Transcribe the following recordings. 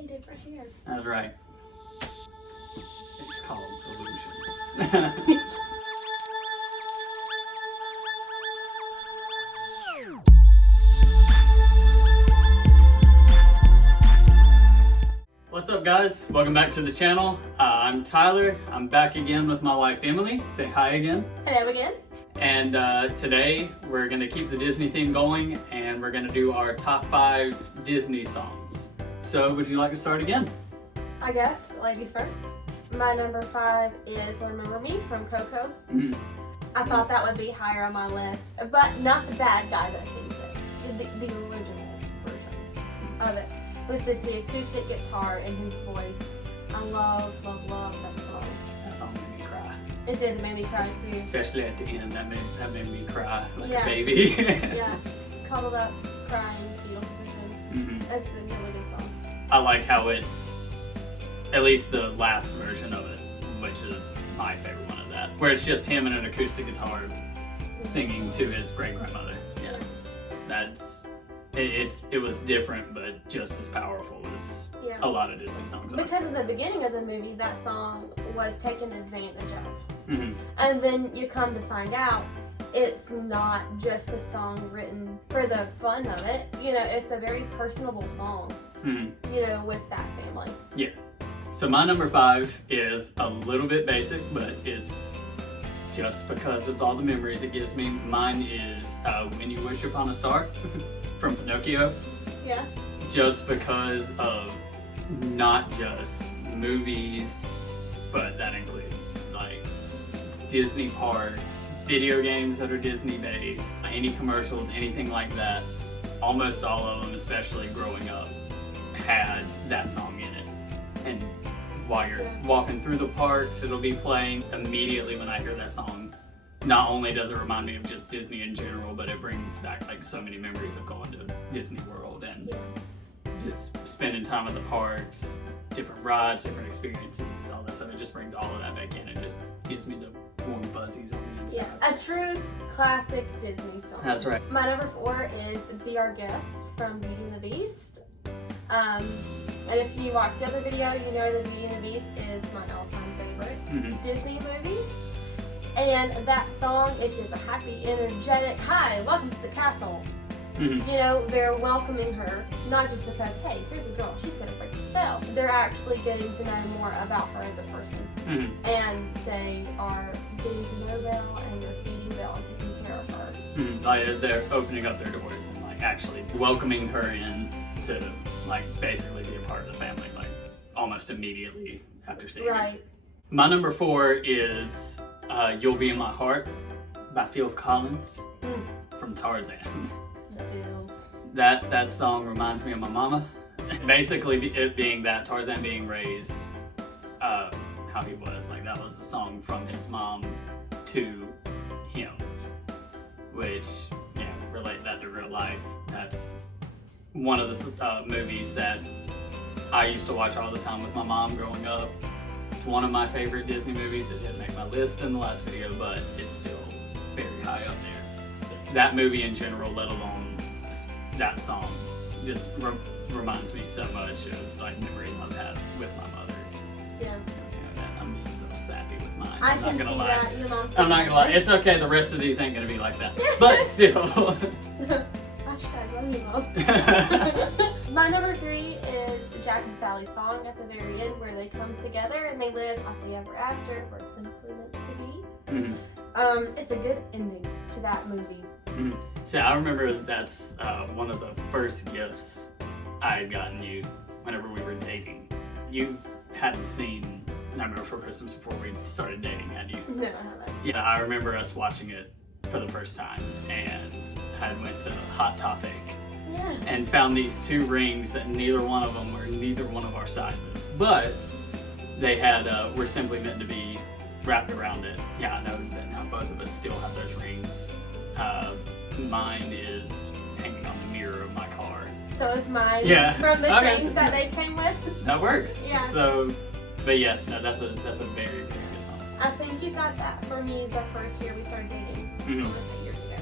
way different hair. That's right. It's called illusion. What's up, guys? Welcome back to the channel. I'm Tyler. I'm back again with my wife Emily. Say hi again. Hello again. And today we're gonna keep the Disney theme going, and we're gonna do our top 5 Disney songs. So, would you like to start again? I guess, ladies first. My number 5 is Remember Me from Coco. I thought that would be higher on my list, but not the bad guy that sings it. The original version of it. With the acoustic guitar in his voice. I love that song. That song made me cry. It did, it made me cry too. Especially at the end, that made me cry like a baby. Yeah, cuddled up, crying, fetal position. That's a really good song. I like how it's, at least the last version of it, which is my favorite one of that, where it's just him and an acoustic guitar singing to his great-grandmother. Yeah, it was different, but just as powerful as a lot of Disney songs are. Because at the beginning of the movie, that song was taken advantage of. And then you come to find out, it's not just a song written for the fun of it. You know, it's a very personable song, you know, with that family. Yeah. So my number 5 is a little bit basic, but it's just because of all the memories it gives me. Mine is When You Wish Upon a Star from Pinocchio. Yeah. Just because of not just movies, but that includes like Disney parks, video games that are Disney based, any commercials, anything like that. Almost all of them, especially growing up, had that song in it. And while you're walking through the parks, it'll be playing. Immediately when I hear that song, not only does it remind me of just Disney in general, but it brings back like so many memories of going to Disney World and just spending time at the parks, different rides, different experiences, all that stuff. It just brings all of that back in and just gives me the warm fuzzies on the inside. Yeah, a true classic Disney song. That's right. My number 4 is Be Our Guest from Beauty and the Beast. And if you watched the other video, you know that Beauty and the Beast is my all-time favorite Disney movie. And that song is just a happy, energetic, hi, welcome to the castle. You know, they're welcoming her, not just because, hey, here's a girl, she's going to break the spell. They're actually getting to know more about her as a person. And they are getting to know Belle, and they're feeding Belle and taking care of her. Like, they're opening up their doors and like actually welcoming her in to like basically be a part of the family, like almost immediately after seeing her. My number 4 is You'll Be in My Heart by Phil Collins from Tarzan. That song reminds me of my mama. Basically, it being that Tarzan being raised how he was, like that was a song from his mom to him, which relate that to real life. That's one of the movies that I used to watch all the time with my mom growing up. It's one of my favorite Disney movies. It didn't make my list in the last video, but it's still very high up there. That movie in general, let alone that song, just reminds me so much of like memories I've had with my mother. Yeah. I'm being a little sappy with mine. I'm not gonna lie. That. Your mom's I'm not gonna lie. It's okay. The rest of these ain't gonna be like that. But still. Hashtag love you, Mom. My number 3 is Jack and Sally's song at the very end, where they come together and they live happily ever after, where it's simply meant to be. It's a good ending to that movie. So I remember that's one of the first gifts I had gotten you whenever we were dating. You hadn't seen Nightmare Before Christmas before we started dating, had you? No, I haven't. Yeah, I remember us watching it for the first time, and I went to Hot Topic and found these 2 rings that neither one of them were neither one of our sizes, but they had were simply meant to be wrapped around it. Yeah, I know that now both of us still have those rings. Mine is hanging on the mirror of my car. So is mine from the chains that they came with? That works. Yeah. So, but yeah, no, that's a very, very good song. I think you got that for me the first year we started dating, almost 8 years ago.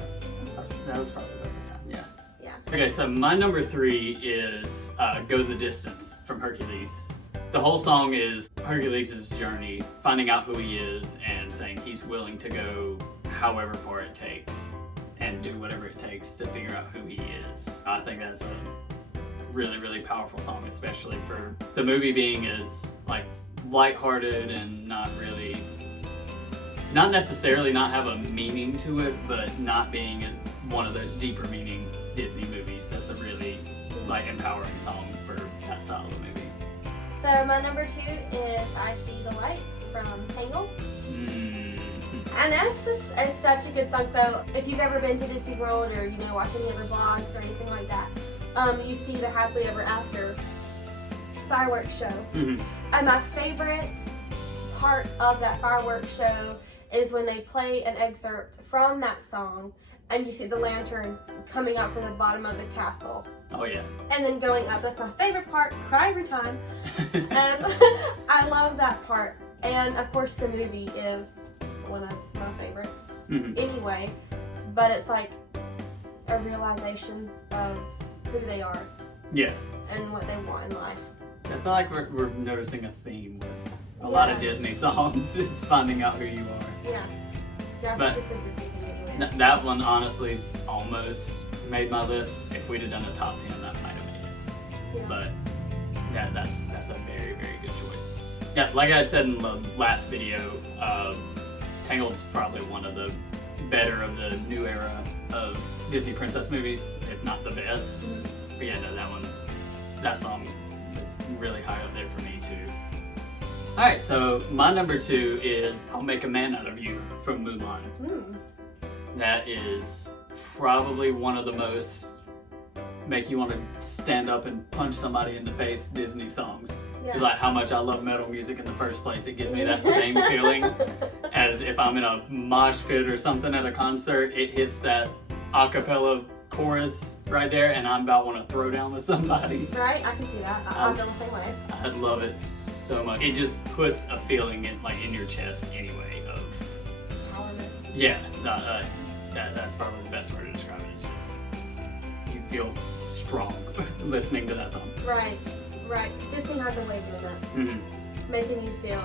That was probably the time, yeah. Okay, so my number 3 is Go the Distance from Hercules. The whole song is Hercules' journey, finding out who he is and saying he's willing to go however far it takes and do whatever it takes to figure out who he is. I think that's a really, really powerful song, especially for the movie being as like lighthearted and not necessarily not have a meaning to it, but not being one of those deeper meaning Disney movies. That's a really like empowering song for that style of movie. So my number 2 is I See the Light from Tangled. And that's just is such a good song. So if you've ever been to Disney World or watch any other vlogs or anything like that, you see the Happily Ever After fireworks show. And my favorite part of that fireworks show is when they play an excerpt from that song and you see the lanterns coming out from the bottom of the castle. Oh yeah. And then going up. That's my favorite part. Cry every time. And I love that part. And of course the movie is one of my favorites anyway. But it's like a realization of who they are. Yeah. And what they want in life. I feel like we're noticing a theme with a lot of Disney songs is finding out who you are. Yeah. That's just a Disney thing anyway. That one honestly almost made my list. If we'd have done a top 10, that might have made it. Yeah. But yeah, that's a very, very good choice. Yeah, like I had said in the last video, Tangled's probably one of the better of the new era of Disney princess movies, if not the best. But yeah, no, that song is really high up there for me too. Alright, so my number 2 is I'll Make a Man Out of You from Mulan. That is probably one of the most make you want to stand up and punch somebody in the face Disney songs. Yeah. Like how much I love metal music in the first place. It gives me that same feeling as if I'm in a mosh pit or something at a concert. It hits that a cappella chorus right there and I'm about want to throw down with somebody. Right, I can see that. I feel the same way. I love it so much. It just puts a feeling in your chest anyway of Empowerment. Yeah, that's probably the best word to describe it. It's just you feel strong listening to that song. Right. Disney has a way of doing that. Making you feel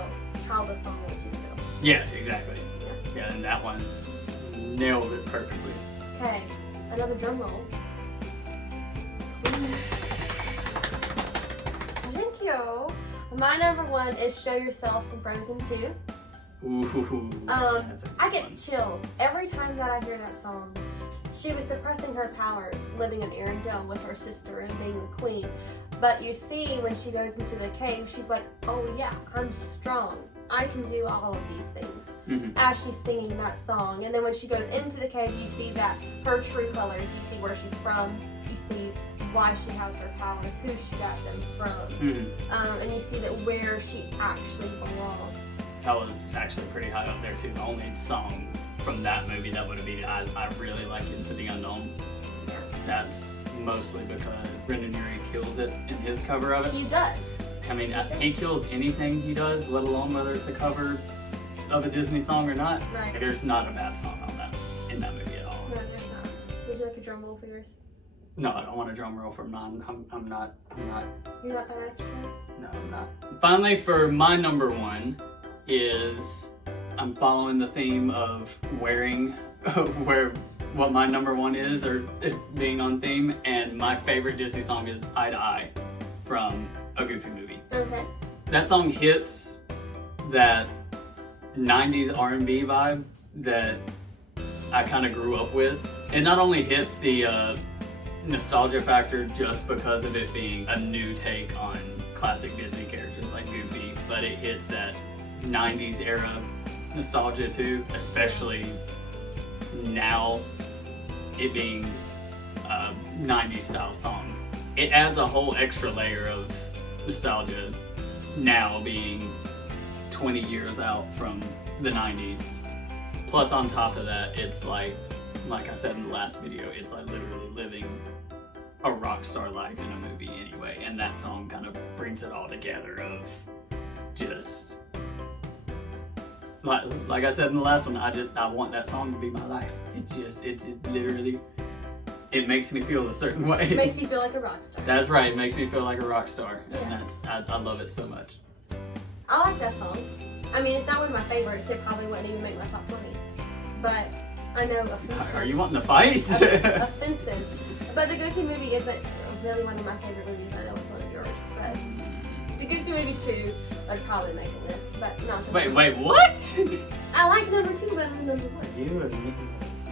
how the song makes you feel. Yeah, exactly. Yeah, and that one nails it perfectly. Okay, another drum roll. Thank you. My number 1 is Show Yourself from Frozen 2. Ooh, I get chills every time that I hear that song. She was suppressing her powers, living in Arendelle with her sister and being the queen. But you see, when she goes into the cave, she's like, oh yeah, I'm strong. I can do all of these things. As she's singing that song. And then when she goes into the cave, you see that her true colors. You see where she's from. You see why she has her powers, who she got them from. And you see that where she actually belongs. That was actually pretty high up there too. The only song from that movie that would have been I really like Into the Unknown. Yeah. That's mostly because Brendan Urie kills it in his cover of it. He does. I mean, he kills anything he does, let alone whether it's a cover of a Disney song or not. Right. There's not a bad song in that movie at all. No, there's not. Would you like a drum roll for yours? No, I don't want a drum roll for mine. I'm not. You're not that extra? No, I'm not. Finally, for my number 1 is I'm following the theme of wearing what my number 1 is, or it being on theme, and my favorite Disney song is Eye to Eye from a Goofy movie. Okay. That song hits that 90s R&B vibe that I kind of grew up with. It not only hits the nostalgia factor just because of it being a new take on classic Disney characters like Goofy, but it hits that 90s era nostalgia too, especially now it being a 90s style song. It adds a whole extra layer of nostalgia now being 20 years out from the 90s. Plus on top of that, it's like I said in the last video, it's like literally living a rock star life in a movie anyway, and that song kind of brings it all together of just like I said in the last one, I want that song to be my life. It's literally it makes me feel a certain way. It makes you feel like a rock star. That's right. It makes me feel like a rock star, and Yes. I love it so much. I like that song. I mean, it's not one of my favorites. It probably wouldn't even make my top 20. But I know offensive. Are you wanting to fight? Offensive. But the Goofy movie isn't really one of my favorite movies. I know it's one of yours, but the Goofy movie 2 would probably make a list, but not the Wait, what? I like number 2 better than number 1. You and me.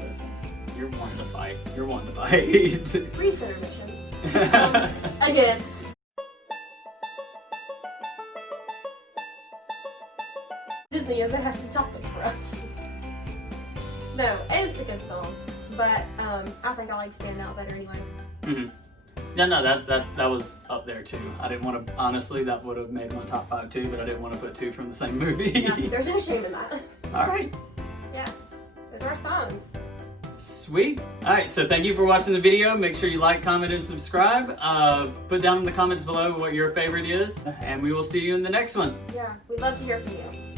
Listen, you're wanting to fight. You're wanting to fight. Brief intermission. Again. Disney is a hefty topic for us. No, it's a good song, but I think I like Stand Out better anyway. Mm-hmm. Yeah, no, that was up there too. I didn't want to, honestly, that would have made my top 5 too, but I didn't want to put 2 from the same movie. Yeah, there's no shame in that. Alright. Yeah, those are our songs. Sweet. Alright, so thank you for watching the video. Make sure you like, comment, and subscribe. Put down in the comments below what your favorite is, and we will see you in the next one. Yeah, we'd love to hear from you.